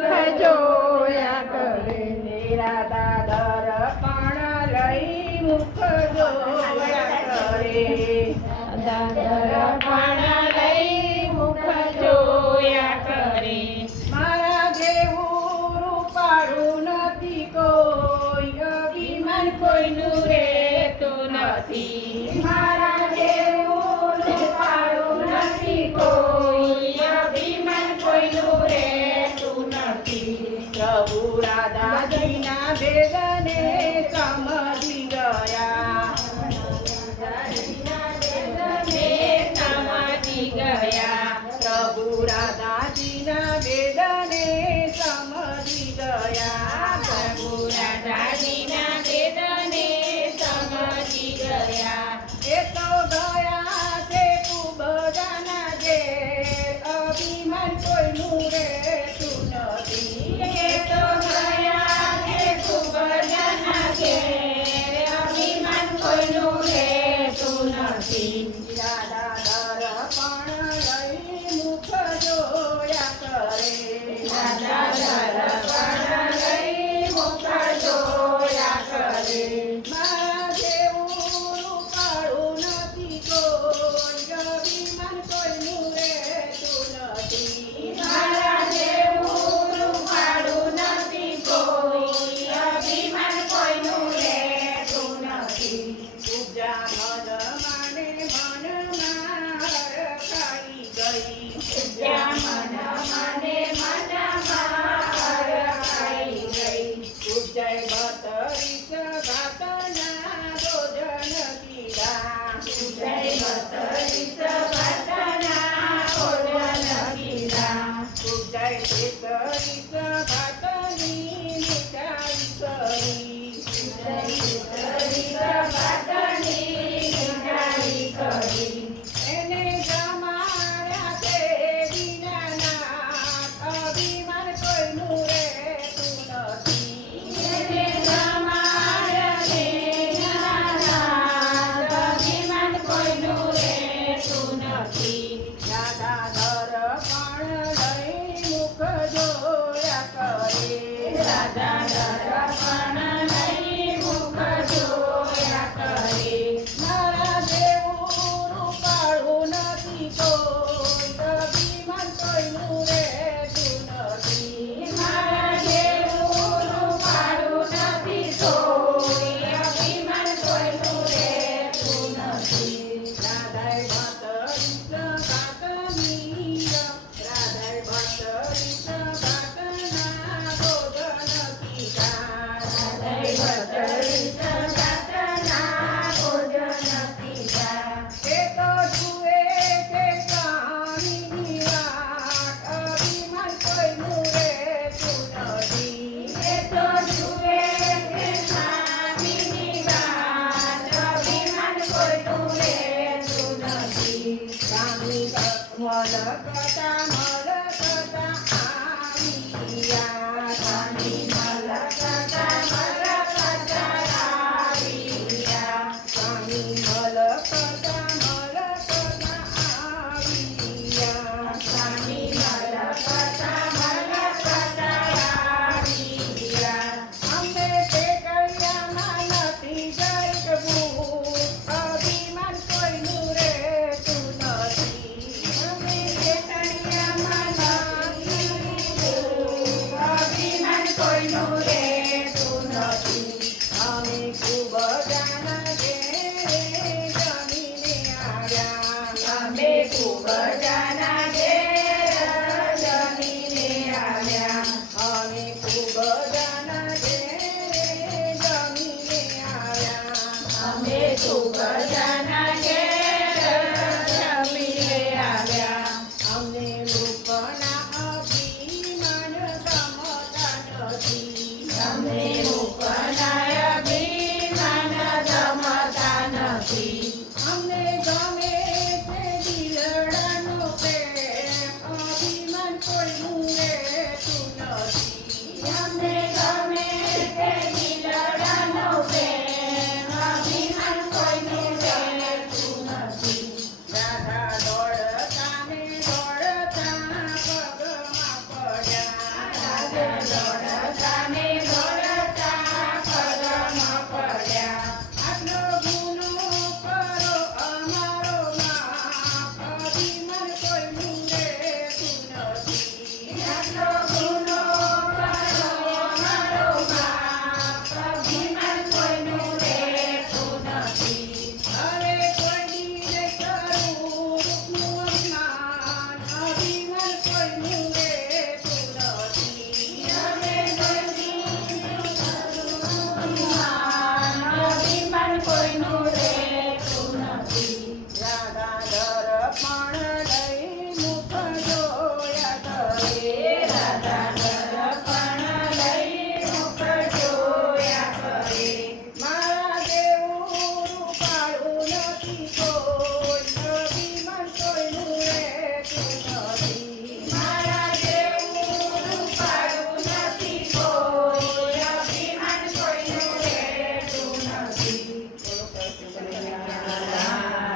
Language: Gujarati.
મુખ જોયા કરે તેરા દાદર પણ લઈ મુખ જોયા કરે દાદર પણ લઈ મુખ જોયા કરે મારા જેવું રૂપાળું નથી કોઈ અભિમાન કોઈનું રહેતું નથી મારા જેવું રૂપાળું નથી કોઈ અભિમાન કોઈનું રહેતું નથી પ્રભુ રાધાજીના ભેદને સમજી ગયા પ્રભુ રાધાજીના વેદને સમજી ગયા પ્રભુ રાધાજીના વેદને સમજી ગયા એ તો ગયા છે ખૂબ જાના જે અભિમાન કોઈનું રહેતું નથી એ તો ગયા છે ખૂબ જાના જે અભિમાન કોઈનું રહેતું નથી ભાતની મીઠાઈ કરી